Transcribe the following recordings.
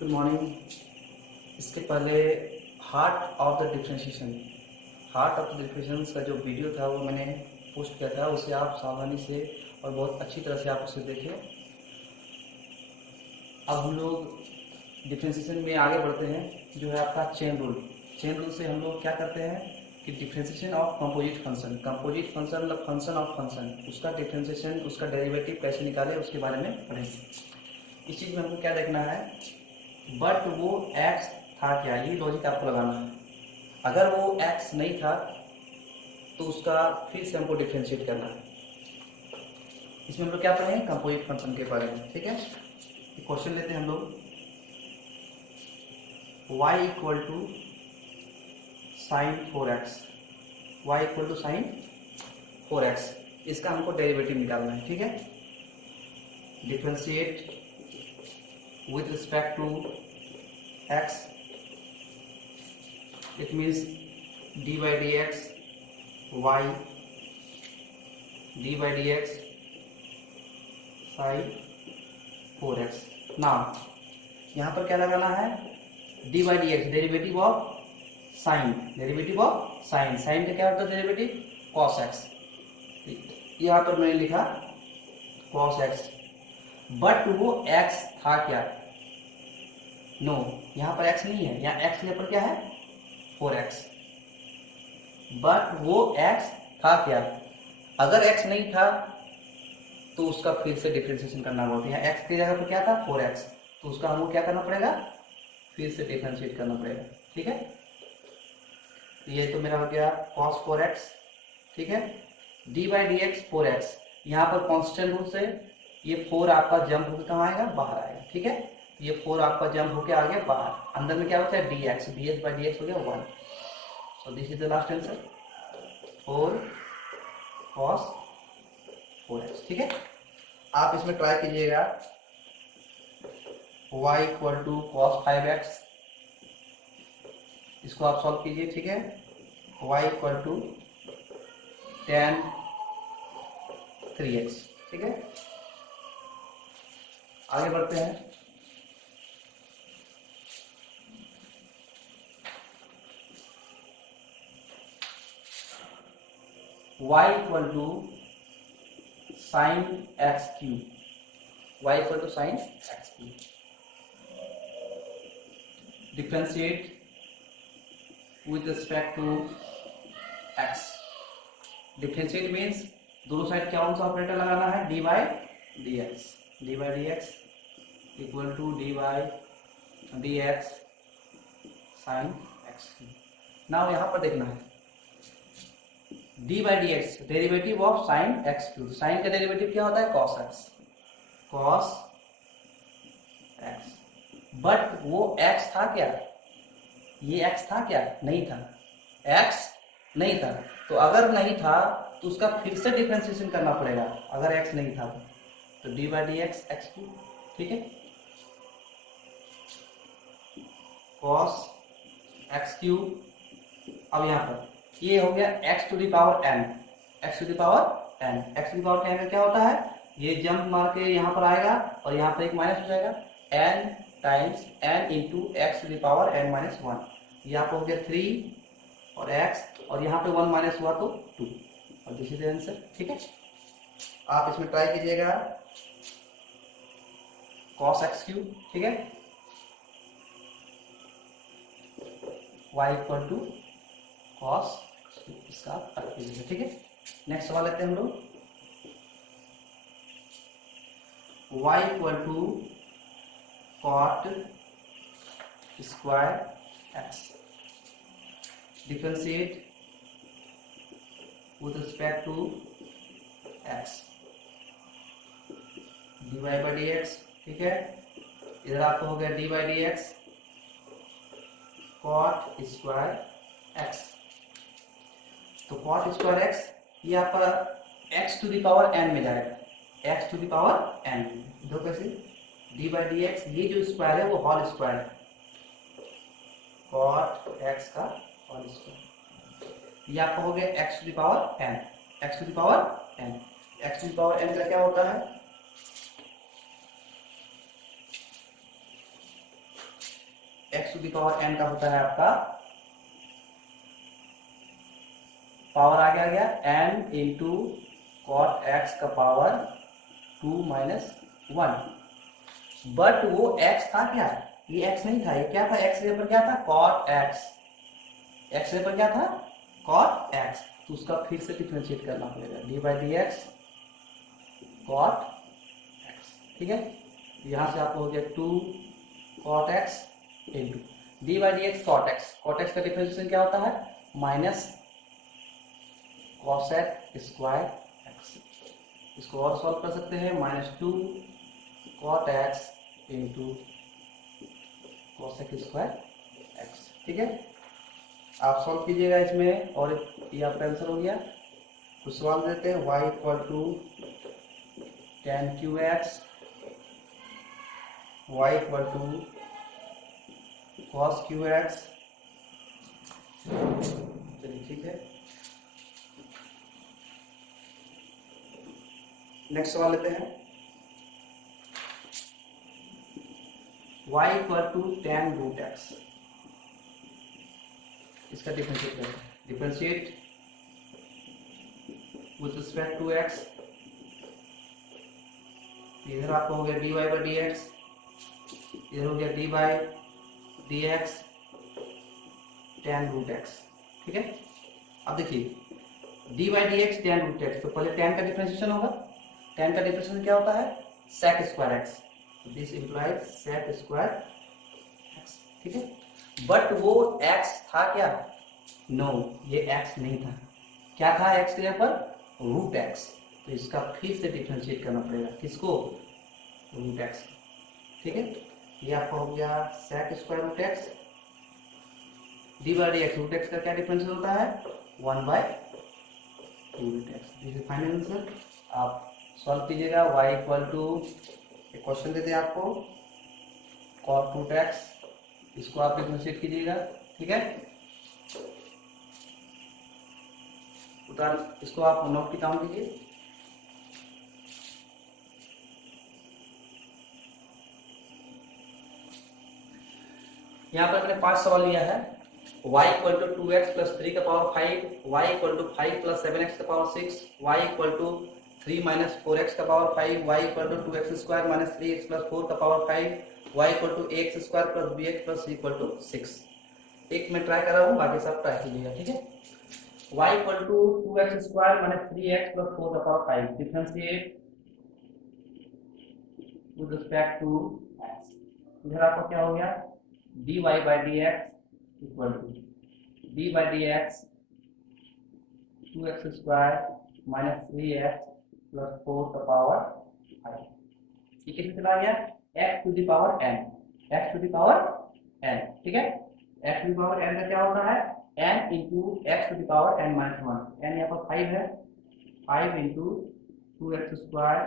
Good morning. इसके पहले heart of the differentiation का जो वीडियो था वो मैंने पोस्ट किया था, उसे आप सावधानी से और बहुत अच्छी तरह से आप उसे देखें। अब हम लोग डिफरेंशिएशन में आगे बढ़ते हैं, जो है आपका चेन रूल से हम लोग क्या करते हैं कि डिफरेंशिएशन ऑफ कंपोजिट फंक्शन मतलब फंक्शन ऑफ फंक्शन, उसका डिफरेंशिएशन, उसका डेरिवेटिव कैसे निकाले उसके बारे में पढ़ेंगे। इस चीज़ में हमको क्या देखना है, बट वो एक्स था क्या, ये लॉजिक आपको लगाना है। अगर वो एक्स नहीं था तो उसका फिर से हमको डिफ्रेंशिएट करना है। इसमें हम लोग क्या पढ़ेंगे, कंपोजिट फंक्शन के बारे में। ठीक है, क्वेश्चन लेते हैं हम लोग। y equal to sine 4x, y equal to sine 4x, इसका हमको डेरिवेटिव निकालना है। ठीक है, differentiate with respect to x, it means d by dx y d by dx sin 4x। Now यहाँ पर क्या लगाना है, d by dx derivative of sine, sine का क्या होता है डेरिवेटिव, cos x। यहाँ पर मैंने लिखा cos x, बट वो x था क्या, नो यहाँ पर x नहीं है, यहाँ x यहाँ पर क्या है 4x, बट वो x था क्या। अगर x नहीं था तो उसका फिर से डिफरेंशिएशन करना होगा। यहाँ x की जगह पर क्या था 4x, तो उसका हमको क्या करना पड़ेगा, फिर से डिफरेंशिएट करना पड़ेगा। ठीक है, तो ये तो मेरा हो गया cos 4x। ठीक है, d by dx 4x, यहाँ पर कांस्टेंट रूल से ये 4 आपका जंप होकर कहाँ आएगा, बाहर आएगा। ठीक है, ये 4 आपका जंप होके आ गया बाहर, अंदर में क्या होता है dx, ds by dx हो गया 1। So this is the last answer, 4 cos 4x। ठीक है, आप इसमें ट्राई कीजिएगा y equal to cos 5x, इसको आप सॉल्व कीजिए। ठीक है, y equal to tan 3x। ठीक है, आगे बढ़ते हैं। y equal to sine x cube, y equal to sine x cube, differentiate with respect to x। Differentiate means दोनों साइड क्या, कौन सा ऑपरेटर लगाना है, d by d x equal to d by d x sine x cube. Now यहाँ पर देखना है d by d x derivative of sine x cube, sine का डेरिवेटिव क्या होता है cos x, बट वो x था क्या, ये x था क्या, नहीं था, x नहीं था। तो अगर नहीं था तो उसका फिर से डिफरेंशिएशन करना पड़ेगा, अगर x नहीं था तो d by d x x cube. ठीक है, cos x क्यूब। अब यहाँ पर ये हो गया x to the power n, x to the power n का क्या होता है, ये जंप मार के यहाँ पर आएगा और यहाँ पर एक माइनस हो जाएगा, n times n into x to the power n minus 1। ये आपको हो गया 3 और x, और यहाँ पे 1 माइनस हुआ तो 2, और दिस इज द आंसर। ठीक है, आप इसमें ट्राई कीजिएगा cos x क्यूब। ठीक है, y इक्वल टू cos, इसका अर्थ कीजिएगा। ठीक है, नेक्स्ट सवाल लेते हैं हम लोग, y equal to cot square x, differentiate with respect to x, dy by d x. ठीक है, इधर आपको हो गया dy by d x cot square x, तो cot स्क्वायर x ये आपका x to the power n में जाएगा, x to the power n। दो कैसे, d बाई डी एक्स, ये जो स्क्वायर है वो होल स्क्वायर है, cot x का होल स्क्वायर, ये आपका हो गया x to the power n, x to the power n। x to the power n का क्या होता है, टू दी पावर n का होता है आपका पावर आ गया n इंटू कॉट x का पावर 2 माइनस 1। बट वो x था क्या, ये x नहीं था, ये क्या था, x रे पर क्या था, कॉट x, x रे पर क्या था, कॉट x। तो उसका फिर से डिफरेंशिएट करना पड़ेगा, d by d x cot x, ठीक है। यहां से आपको हो गया 2 cot x into d by d x cot x। Cot x का डिफरेंशिएशन क्या होता है, माइनस कॉसेक स्क्वायर x। इसको और सॉल्व कर सकते हैं, -2 cot x into cosec square x, ठीक है। आप सॉल्व कीजिएगा इसमें और ये आपका आंसर हो गया। कुछ सवाल देते हैं, y equal to tan cube x, y equal to cos cube x. चलिए ठीक है, नेक्स्ट सवाल लेते हैं, y equal to tan root x. इसका डिफरेंशिएट करें, differentiate with respect to x। इधर आपको हो गया d y by d x, इधर हो गया d by d x tan root x, ठीक है। अब देखिए d by d x tan root x, तो पहले टेन का डिफरेंशिएशन होगा। टेन का डिफरेंशिएशन क्या होता है, sec square x, this implies sec square x, ठीक है। बट वो x था क्या, नो ये x नहीं था, क्या था x के जगह पर रूट x। तो इसका फिर से डिफरेंशिएट करना पड़ेगा, किसको, रूट x, ठीक है। ये आपका हो गया sec square root x, d by d x, root x का क्या डिफरेंशियल होता है 1 by 2 root x। This is final answer. आप सॉल्व कीजिएगा, y इक्वल टू, एक क्वेश्चन देते हैं आपको, cos रूट x, इसको आप डिफरेंशिएट कीजिएगा, ठीक है। उतार इसको आप नोट की काउंट कीजिए। यहाँ पर मैंने 5 सवाल लिया है, y equal to 2x plus 3 का power 5, y equal to 5 plus 7x का power 6, y equal to 3 minus 4x का power 5, y equal to 2x square minus 3x plus 4 का power 5, y equal to x square plus bx plus c equal to 6। एक मैं try कर रहा हूँ, बाकी सब ट्राई कीजिएगा, ठीक है। y equal to 2x square minus 3x plus 4 का power 5, differentiate with respect to x। इधर आपको क्या हो गया, dy by d x equal to d by d x 2x square minus 3x plus 4 का पावर 5। ये कितने चला गया, x to the power n, x to the power n, ठीक है। x to the power n का क्या होता है, n into x to the power n minus 1, n यहाँ पर 5 है, 5 into 2x square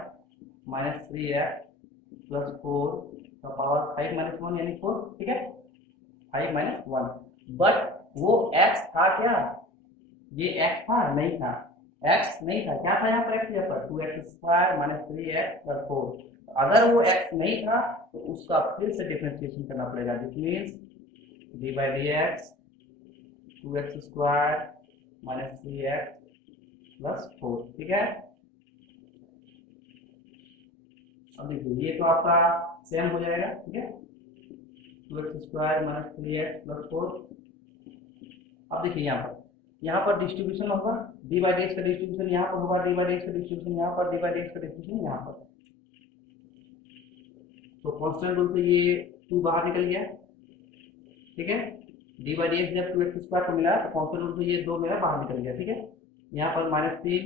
minus 3x plus 4 का पावर 5 माइनस 1 यानी 4, ठीक है, 5 माइनस 1। बट वो x था क्या, ये x था, नहीं था, x नहीं था, क्या था यहाँ पर x, यहाँ पर 2x square minus 3x plus 4। अगर वो x नहीं था तो उसका फिर से डिफरेंशिएशन करना पड़ेगा, this means d by d x 2x square minus 3x plus 4, ठीक है। अब देखिए ये तो आपका सेम हो जाएगा, ठीक है, 2x square minus 3x plus 4। अब देखिए यहाँ पर डिस्ट्रीब्यूशन होगा, डी बाई डी एक्स का डिस्ट्रीब्यूशन यहाँ पर होगा, डी बाई डी एक्स का डिस्ट्रीब्यूशन यहाँ पर, डी बाई डी एक्स का डिस्ट्रीब्यूशन यहाँ पर। तो कांस्टेंट रूल से ये 2 बाहर निकल गया, ठीक है। डी बाई डी एक्स जब 2x स्क्वायर को मिला तो कांस्टेंट रूल से ये 2 मेरा बाहर निकल गया, ठीक है। यहाँ पर -3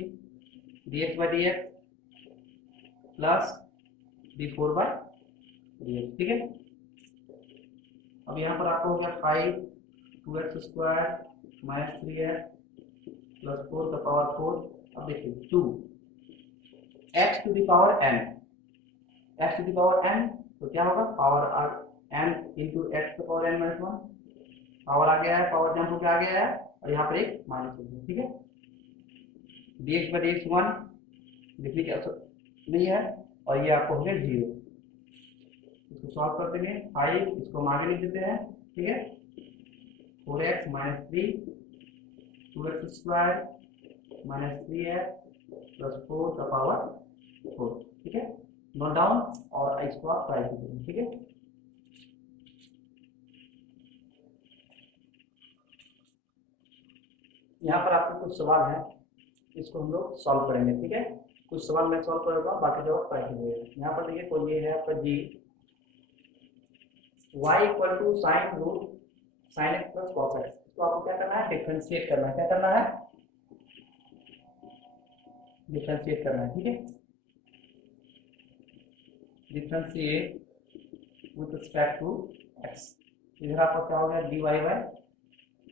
D x by d x plus d4 by d x, ठीक है। अब यहाँ पर आपको हो गया 5 2x square minus 3x plus 4 का पावर 4। अब देखिए 2 x to the power n, x to the power n, तो क्या होगा, पावर n इंटू एक्स का पावर n माइनस 1, पावर आ गया है, पावर जंप होकर आ गया है, और यहाँ पर एक माइनस हो गया, ठीक है। dx बाई dx 1 लिखने की आवश्यकता नहीं है, और ये आपको हो गया 0। इसको सॉल्व करते हैं, 5 इसको हम आगे लिख देते हैं, ठीक है, 4x minus 3 2x square minus 3x plus 4 का पावर 4। ठीक है, नोट डाउन और इसको आप ट्राई कीजिए। ठीक है, यहाँ पर आपको कुछ सवाल है, इसको हम लोग सॉल्व करेंगे। ठीक है, कुछ सवाल मैं सॉल्व करूँगा, बाकी जो ट्राई कीजिएगा। यहाँ पर देखिए, कोई ये है आपका जी y equal to sine root sine x plus cos x. तो आपको क्या करना है, डिफरेंशिएट करना है। क्या करना है, डिफरेंशिएट करना है। ठीक है, differentiate with respect to x. इधर आपका क्या हो गया, dy बाई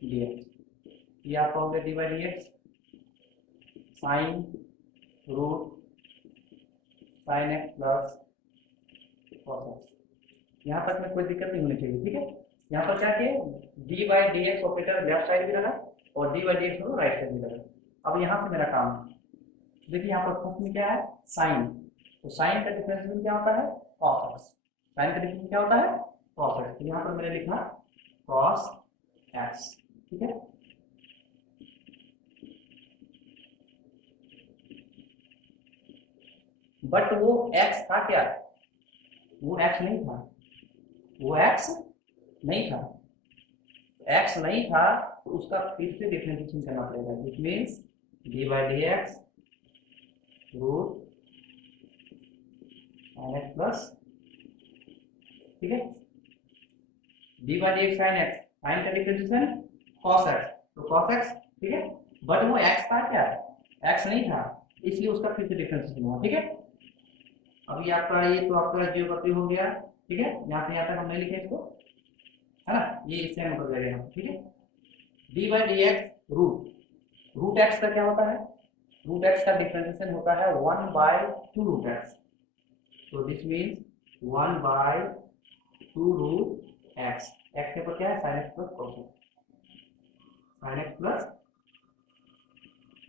dx, ये आपका हो गया dy by dx sine root sine x plus cos x. यहाँ तक में कोई दिक्कत नहीं होनी चाहिए। ठीक है, यहाँ पर क्या किए, D by d x operator left side भी लगा और D by d x right side भी लगा। अब यहाँ से मेरा काम देखिए, यहाँ पर फर्स्ट में क्या है, साइन। तो साइन का डिफरेंशियल क्या होता है, कॉस एक्स। साइन का डिफरेंशियल क्या होता है, कॉस एक्स। तो यहाँ पर मैंने लिखा कॉस एक्स। ठीक है, बट वो एक्स था क्या, वो एक्स नहीं था, वो एक्स नहीं था, एक्स नहीं था, तो उसका फिर से डिफरेंशिएशन करना पड़ेगा। Which means d by d x root sine x plus, ठीक है, d by d x sine x, sine का डिफरेंशिएशन कॉस एक्स, तो कॉस एक्स। ठीक है, बट वो एक्स था क्या, एक्स नहीं था, इसलिए उसका फिर से डिफरेंशिएशन हुआ। ठीक है, अभी आपका ये तो आपका ज्योमेट्री हो गया। ठीक है, यहाँ से यहाँ तक हमने लिखे इसको, है ना, ये इससे मतलब ले रहे हैं। ठीक है, d by d x root, root x का क्या होता है, रूट एक्स का डिफरेंशिएशन होता है 1 बाय 2 रूट एक्स। तो this means 1 by 2 root x. X के ऊपर क्या है, sine x plus cos x, sine x plus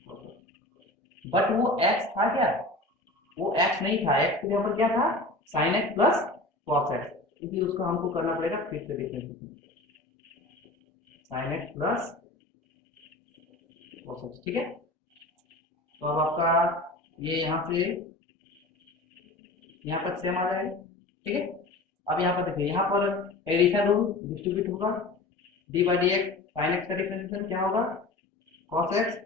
cos x. But वो एक्स था क्या, वो एक्स नहीं था, एक्स के ऊपर क्या था, sign x plus cos x, इसलिए उसको हमको करना पड़ेगा फिर से differentiation, sign x plus cos x. ठीक है, तो अब आपका ये यहाँ से यहाँ तक सेम आ जाएगा। ठीक है, अब यहाँ पर देखिए, यहाँ पर एडिशन रूल डिस्ट्रीब्यूट होगा, D by d x sine x का डिफरेंशिएशन क्या होगा, कॉस एक्स,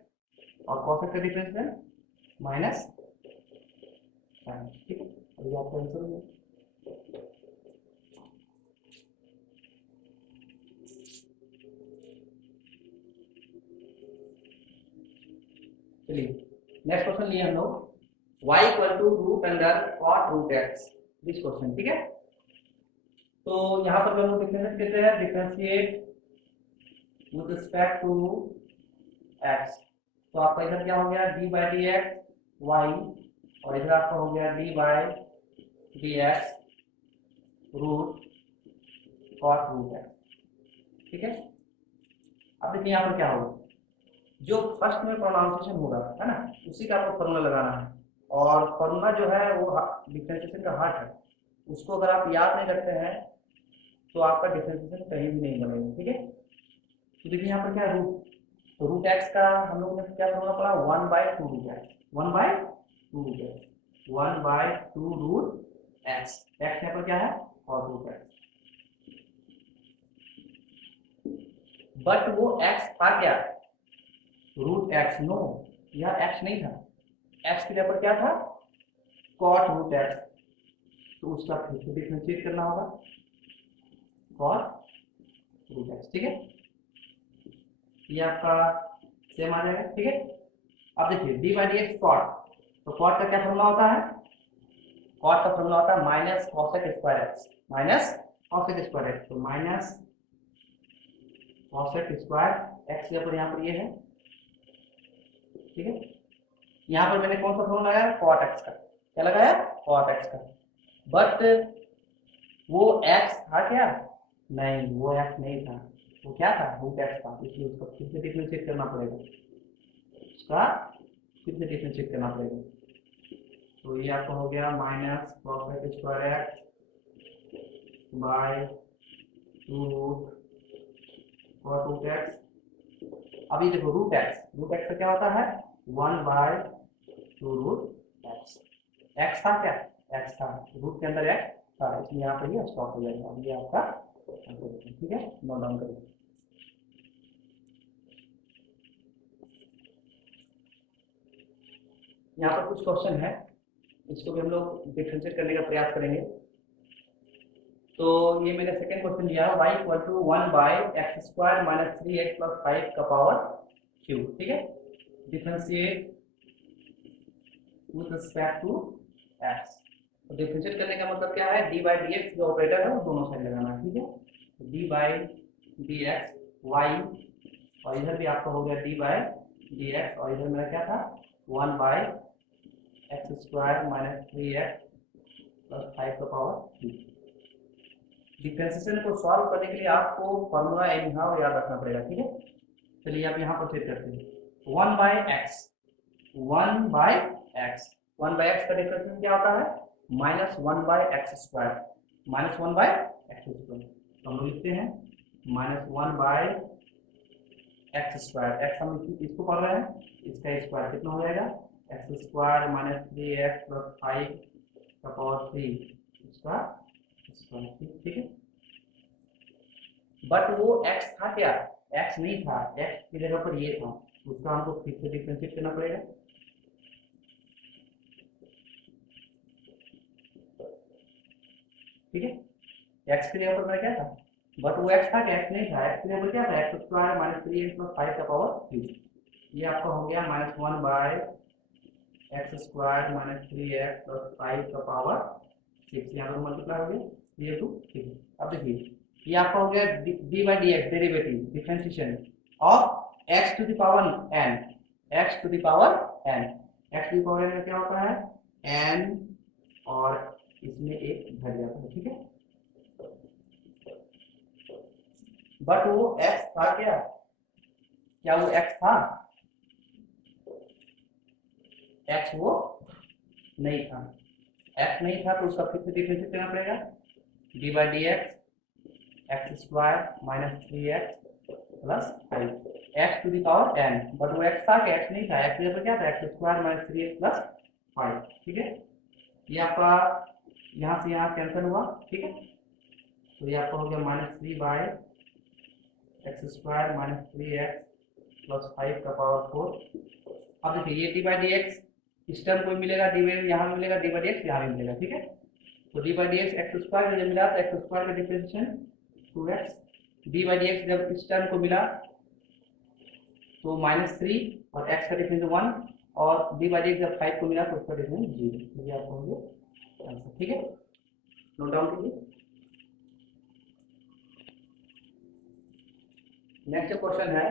और कॉस एक्स का डिफरेंशिएशन माइनस साइन। ठीक है, अभी आपका आंसर होगा। चलिए नेक्स्ट क्वेश्चन लिए हम लोग, y equal to root under cot root x, this question. ठीक है, तो यहाँ पर हम लोग डिफरेंशिएट करते हैं, differentiate with respect to x. तो आपका इधर क्या हो गया, d by d x y, और इधर आपका हो गया d by d x root cot root x. ठीक है, अब देखिए यहाँ पर क्या होगा, जो फर्स्ट में प्रोनाउंसिएशन होगा, है ना, उसी का आपको फॉर्मूला लगाना है। और फॉर्मूला जो है वो डिफरेंशिएशन का हार्ट है, उसको अगर आप याद नहीं रखते हैं तो आपका डिफरेंशिएशन कहीं भी नहीं बनेगा। ठीक है, तो देखिए यहाँ पर क्या रूट, तो रूट एक्स का हम लोग ने क्या फॉर्मूला पढ़ा, 1 by 2 root x, 1 by 2 root x, 1 by 2 root x. X यहाँ पर क्या है, और रूट एक्स। बट वो एक्स था क्या, रूट एक्स, नो, यह एक्स नहीं था, एक्स के पर क्या था, कॉट रूट एक्स, तो उसका फिर से डिफरेंशिएट करना होगा, कॉट रूट एक्स। ठीक है, ये आपका सेम आ जाएगा। ठीक है, अब देखिए d by d x cot, तो कॉट का क्या फॉर्मूला होता है, कॉट का फॉर्मूला होता है minus cosec square x, minus cosec square x, तो माइनस कॉसेक स्क्वायर एक्स के ऊपर यहाँ पर ये है। ठीक है, यहाँ पर मैंने कौन सा फॉर्मूला लगाया, कॉट एक्स का, क्या लगाया, कॉट एक्स का। बट वो एक्स था क्या, नहीं, वो एक्स नहीं था, वो क्या था, रूट एक्स था, इसलिए उसको फिर से डिफरेंशिएट करना पड़ेगा, उसका फिर से डिफरेंशिएट करना पड़ेगा। तो ये आपका हो गया minus cosec square x by 2 root cot root x. अभी देखो रूट एक्स का क्या होता है 1/2 रूट एक्स। एक्स था क्या, एक्स था, रूट के अंदर एक्स था, इसलिए यहाँ पर ये स्टॉप हो जाएगा। अब ये आपका ठीक है, नोट डाउन करिए। यहाँ पर कुछ क्वेश्चन है, इसको भी हम लोग डिफरेंशिएट करने का प्रयास करेंगे। तो ये मैंने सेकंड क्वेश्चन दिया है, y equal to 1/x² minus 3x plus 5 का पावर क्यूब। ठीक है, differentiate with respect to x। तो डिफरेंशिएट करने का मतलब क्या है, डी बाई डी एक्स जो ऑपरेटर है वो दोनों साइड लगाना है। ठीक है, d by d x y, और इधर भी आपका हो गया डी बाई डी एक्स, और इधर मेरा क्या था 1/x² माइनस 3x प्लस 5 का पावर क्यूब। डिफरेंशिएशन को सॉल्व करने के लिए आपको फॉर्मूला एनी हाउ याद रखना पड़ेगा। ठीक है, चलिए आप यहाँ पर सेट करते हैं 1/x, 1/x, 1/x का डिफरेंशिएशन क्या होता है -1/x², -1/x²। तो हम लिखते हैं -1/x², x हम इसको पढ़ रहे हैं, इसका स्क्वायर कितना हो जाएगा x² माइनस 3x प्लस 5 का पावर 3 इसका स्क्वायर। ठीक है, बट वो x था क्या, x नहीं था, x की जगह पर ये था, उसका हमको फिर से डिफरेंशिएट करना पड़ेगा। ठीक है, x की जगह पर मेरा क्या था, बट वो x था क्या, x नहीं था, x की जगह पर क्या था x² माइनस 3x प्लस 5 का पावर 3। ये आपका हो गया -1/x² माइनस 3x प्लस 5 का पावर 6, यहाँ पर मल्टीप्लाई हो गया ये 2। ठीक है, अब देखिए ये आपका हो गया d by d x derivative differentiation of x to the power n, x to the power n, x to the power n में क्या होता है n, और इसमें एक घट जाता है। ठीक है, बट वो x था क्या, क्या वो x था, x वो नहीं था, x नहीं था, तो उसका फिर से डिफरेंशिएट करना पड़ेगा d by d x² minus 3x plus 5 x to the power n, but वो x था क्या, x नहीं था, x की जगह क्या था x² माइनस 3x प्लस 5। ठीक है, ये आपका यहाँ से यहाँ कैंसिल हुआ। ठीक है, तो ये आपका हो गया -3/x² माइनस 3x प्लस 5 का पावर 4। अब देखिए ये डी बाई डी एक्स इस टर्म को मिलेगा, डी बाई यहाँ मिलेगा, डी बाई डी एक्स यहाँ भी मिलेगा। ठीक है, तो D by d x x² जब मिला तो x² का differentiation 2x, D by d x जब इस टर्म को मिला तो -3 और x का डिफरेंशिएशन 1, और डी बाई डी एक्स जब 5 को मिला तो उसका डिफरेंशिएशन 0। ये आपको हो गया आंसर। ठीक है, नोट डाउन कीजिए। नेक्स्ट क्वेश्चन है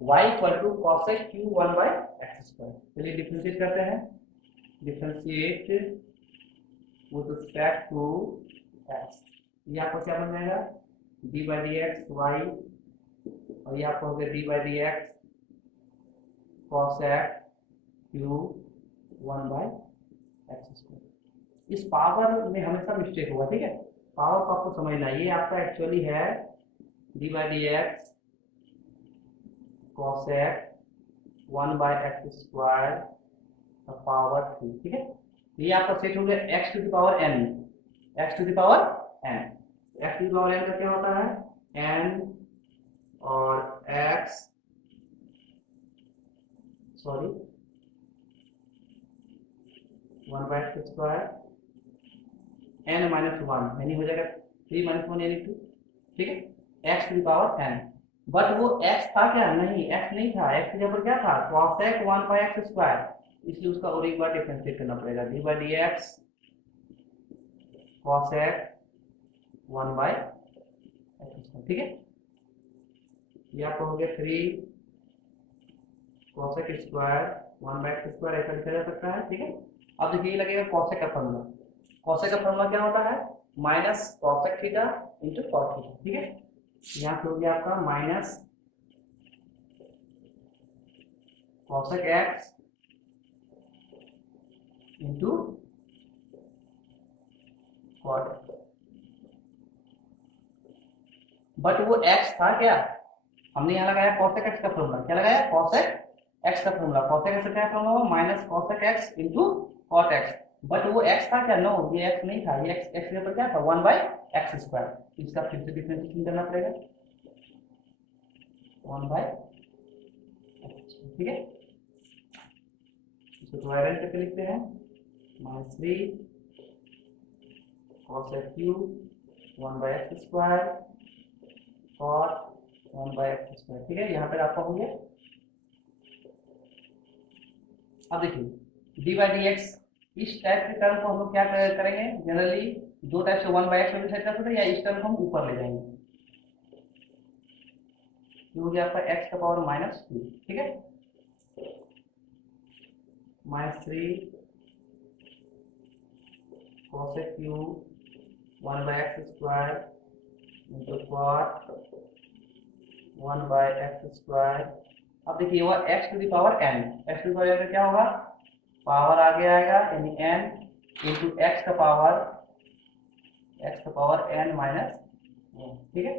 y equal to cosec q 1/x²। चलिए डिफरेंशिएट करते हैं, differentiate with respect to x। ये आपको क्या बन जाएगा d by d x y, और ये आपको हो गया d by d x cosec q 1/x²। इस पावर में हमेशा मिस्टेक होगा। ठीक है, पावर को आपको समझना है, ये आपका एक्चुअली है d by d x cosec 1/x² का पावर 3। ठीक है, ये आपका सेट हो गया x to the power n, x to the power n, x to the power n का क्या होता है n, और x sorry 1/x² n minus 1 यानी हो जाएगा 3 माइनस 1 यानी 2। ठीक है, x to the power n, but वो x था क्या, नहीं x नहीं था, x की जगह पर क्या था cosec 1/x², इसलिए उसका और एक बार डिफरेंशिएट करना पड़ेगा d by d x cosec 1/x²। ठीक है, ये आपको हो गया 3 cosec स्क्वायर 1/x², ऐसा लिखा जा सकता है। ठीक है, अब देखिए लगेगा cosec का फॉर्मूला, cosec का फॉर्मूला क्या होता है minus cosec theta into cos theta. ठीक है, यहाँ पे हो गया आपका minus cosec x into cot, but वो x था क्या, हमने यहाँ लगाया cosec x का फॉर्मूला, क्या लगाया cosec x का फॉर्मूला। cosec x का क्या फॉर्मूला हुआ, minus cosec x into cot x। But वो x था क्या, नो ये x नहीं था, ये x x के ऊपर क्या था, 1/x²। इसका फिर से डिफरेंशिएशन करना पड़ेगा 1/x, ठीक है। इसको थोड़ा आयरन करके लिखते हैं, -3 cosec q 1/x² cot 1/x², ठीक है। यहाँ पर आपका हो गया। अब देखिए डी बाई डी एक्स, इस टाइप के टर्म को हम लोग क्या करेंगे, जनरली दो टाइप से 1/x में भी सेट कर सकते हैं, या इस टर्म को हम ऊपर ले जाएंगे, ये हो गया आपका x का पावर -2, ठीक है। -3 cosec q 1/x² into cot 1/x²। अब देखिए हुआ x to the power n, x to the power n क्या होगा, पावर आगे आएगा यानी n इंटू x का पावर n माइनस, ठीक है।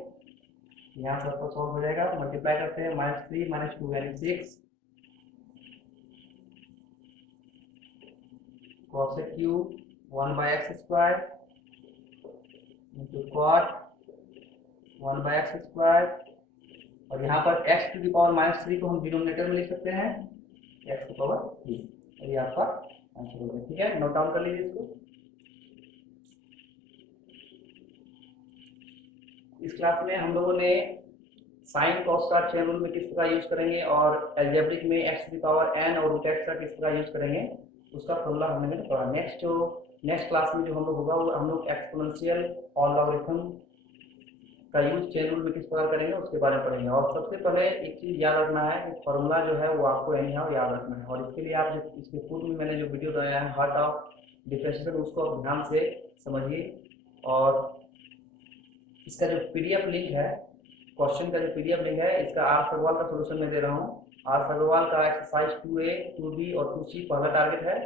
यहाँ से आपको सॉल्व हो जाएगा, मल्टीप्लाई करते हैं, -3 -2 यानी 6 cosec q 1/x² into cot 1/x²। और यहाँ पर x टू द पावर -3 को हम डिनोमिनेटर में लिख सकते हैं x टू पावर 3, और ये आपका आंसर हो गया, ठीक है। नोट डाउन कर लीजिए इसको। इस क्लास में हम लोगों ने साइन कॉस का चेन रूल में किस प्रकार यूज करेंगे, और एल्जेब्रिक में x to the power n और रूट x का किस प्रकार यूज करेंगे, उसका फॉर्मूला हमने पढ़ा। नेक्स्ट क्लास में जो हम लोग होगा वो हम लोग एक्सपोनेंशियल और लॉगरिथम का यूज चेन रूल में किस प्रकार करेंगे उसके बारे में पढ़ेंगे। और सबसे पहले एक चीज याद रखना है कि फॉर्मूला जो है वो आपको एनी हाउ याद रखना है, और इसके लिए आप जो इसके पूर्व में मैंने जो वीडियो बनाया है हार्ट ऑफ डिफरेंशिएशन, उसको आप ध्यान से समझिए। और इसका जो पीडीएफ लिंक है, क्वेश्चन का जो पीडीएफ लिंक है, इसका आर अग्रवाल का सोल्यूशन मैं दे रहा हूँ। आर अग्रवाल का एक्सरसाइज 2A 2B और 2C पहला टारगेट है,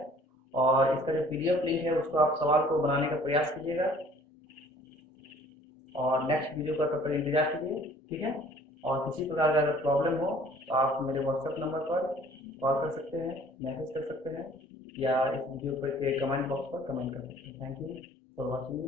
और इसका जो पीडीएफ लिंक है उसको आप सवाल को बनाने का प्रयास कीजिएगा, और नेक्स्ट वीडियो का तब तक इंतजार कीजिए, ठीक है। और किसी प्रकार का अगर प्रॉब्लम हो तो आप मेरे व्हाट्सएप नंबर पर कॉल कर सकते हैं, मैसेज कर सकते हैं, या इस वीडियो पर के कमेंट बॉक्स पर कमेंट कर सकते हैं। Thank you for watching.